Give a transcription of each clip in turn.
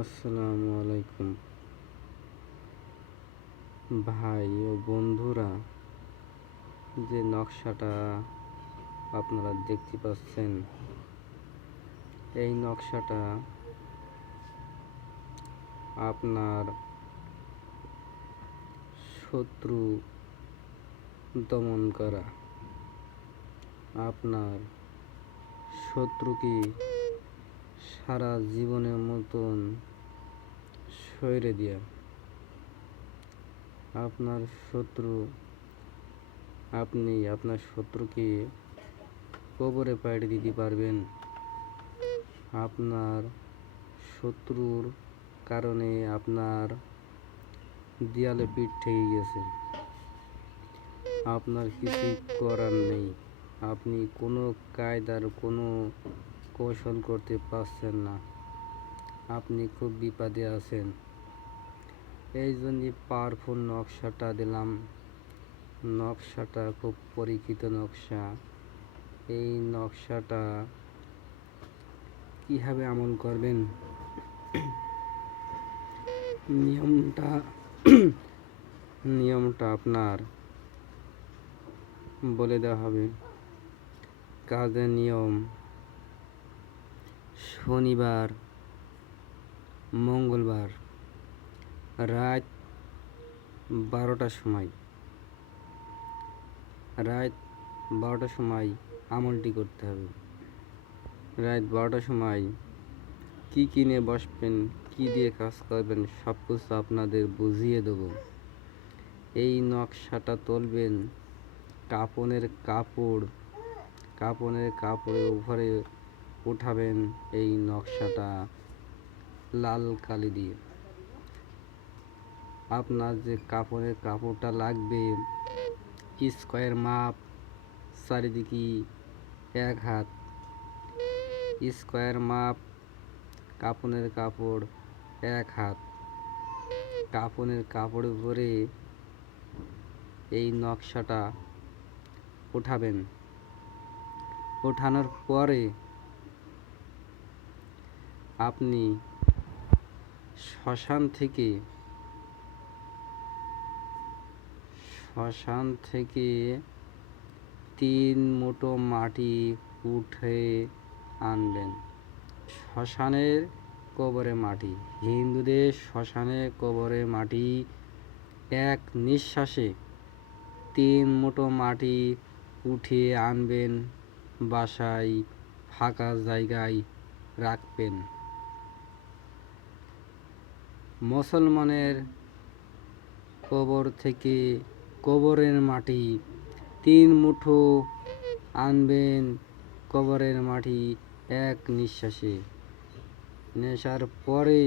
আসসালামু আলাইকুম ভাই ও বন্ধুরা, যে নকশাটা আপনারা দেখতে পাচ্ছেন, এই নকশাটা আপনার শত্রু দমন করা, আপনার শত্রুকে সারা জীবনের মতন সইরে দেয়া। আপনি আপনার শত্রুকে কবরে পাঠিয়ে দিতে পারবেন। আপনার শত্রুর কারণে আপনার দেয়ালে পিঠ ঠেকে গেছে, আপনার কিছু করার নেই। আপনি কোনো কায়দার কোনো কৌশল করতে পারছেন না, আপনি খুব বিপদে আছেন। এই জন্য পাওয়ারফুল নকশাটা দিলাম। নকশাটা খুব পরীক্ষিত নকশা। এই নকশাটা কীভাবে আমল করবেন, নিয়মটা আপনার বলে দেওয়া হবে। কাজের নিয়ম: শনিবার, মঙ্গলবার রাত 12টার সময় আমলটি করতে হবে। রাত 12টার সময় কী কিনে বসবেন, কী দিয়ে কাজ করবেন, সব কিছু আপনাদের বুঝিয়ে দেবো। এই নকশাটা তুলবেন, কাপড়ের কাপড়ের উপরে উঠাবেন এই নকশাটা লাল কালি দিয়ে। আপনার যে কাপড়ের কাপড়টা লাগবে, স্কোয়ার মাপ, চারিদিকে 1 হাত স্কোয়ার মাপ, কাপড়ের কাপড় 1 হাত। কাপড়ের কাপড়ের উপরে এই নকশাটা উঠাবেন। ওঠানোর পরে আপনি শ্মশান থেকে 3 মুঠো মাটি উঠে আনবেন। শ্মশানের কবরে মাটি, হিন্দুদের শ্মশানে কবরে মাটি এক নিঃশ্বাসে 3 মুঠো মাটি উঠিয়ে আনবেন, বাসায় ফাঁকা জায়গায় রাখবেন। মুসলমানের কবর থেকে কবরের মাটি 3 মুঠো আনবেন, কবরের মাটি এক নিঃশ্বাসে নেশার পরে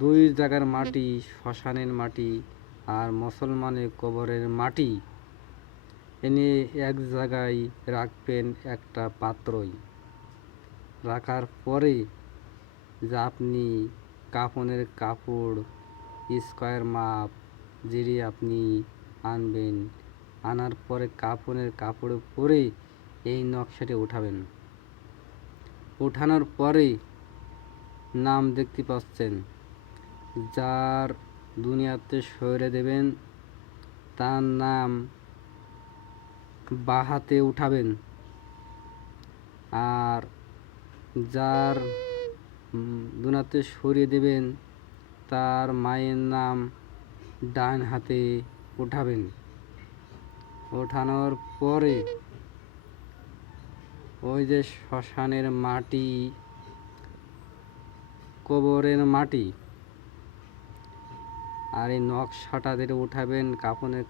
2 জায়গার মাটি, শ্মশানের মাটি আর মুসলমানের কবরের মাটি এনে এক জায়গায় রাখবেন, একটা পাত্রই। রাখার পরে যে আপনি কাপড়ের কাপড় স্কোয়ার মাপ যেটি আপনি আনবেন, আনার পরে কাপড়ের কাপড়ে পরে এই নকশাটি উঠাবেন। উঠানোর পরে নাম দেখতে পাচ্ছেন, যার দুনিয়াতে সইরে দেবেন তার নাম বাঁ হাতে উঠাবেন, আর যার দুনিয়াতে সরিয়ে দেবেন তার মায়ের নাম ডান হাতে উঠাবেন। ওঠানোর পরে ওই যে শ্মশানের মাটি, কবরের মাটি আর এই নকশাটা দিয়ে উঠাবেন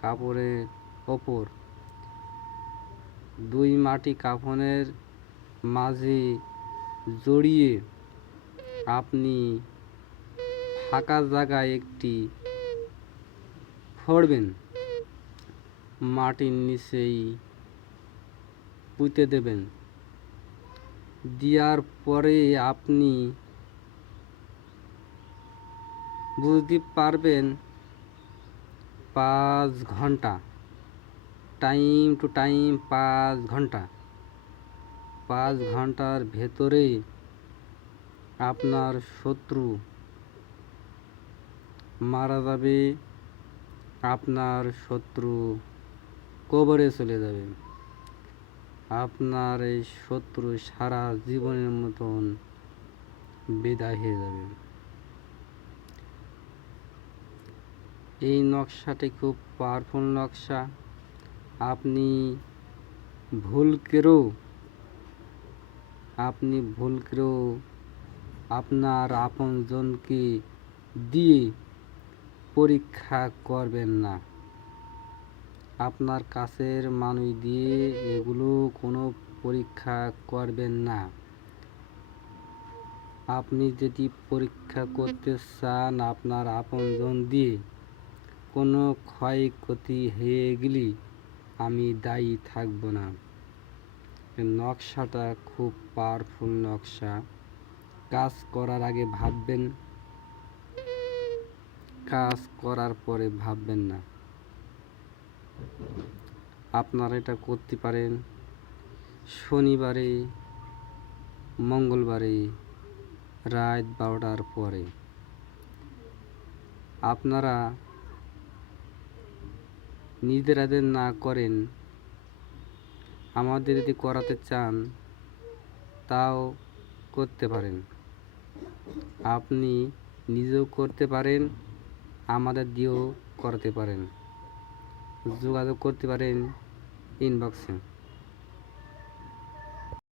কাপড়ের ওপর। 2 মাটি কাফনের মাঝে জড়িয়ে আপনি ফাঁকা জায়গায় একটি ফোড়বেন, মাটির নিচেই পুঁতে দেবেন। দেওয়ার পরে আপনি বুঝতে পারবেন 5 ঘন্টা, টাইম টু টাইম 5 ঘন্টার ভেতরে আপনার শত্রু মারা যাবে, আপনার শত্রু কবরে চলে যাবে, আপনার এই শত্রু সারা জীবনের মতন বিদায় হয়ে যাবে। এই নকশাটি খুব পাওয়ারফুল নকশা। আপনি ভুল করেও আপনার আপনজনকে দিয়ে পরীক্ষা করবেন না। আপনার কাছের মানুষ দিয়ে এগুলো কোনো পরীক্ষা করবেন না। আপনি যদি পরীক্ষা করতে চান আপনার আপনজন দিয়ে কোনো ক্ষয়ক্ষতি হয়ে গেলে আমি দায়ী থাকব না। নকশাটা খুব পাওয়ারফুল নকশা। কাজ করার আগে ভাববেন, কাজ করার পরে ভাববেন না। আপনারা এটা করতে পারেন শনিবারে, মঙ্গলবারে রাত 12টার পরে। আপনারা নিজেরা যদি না করেন, আমাদের যদি করাতে চান তাও করতে পারেন। আপনি নিজেও করতে পারেন, আমাদের দিয়েও করাতে পারেন। যোগাযোগ করতে পারেন ইনবক্সে।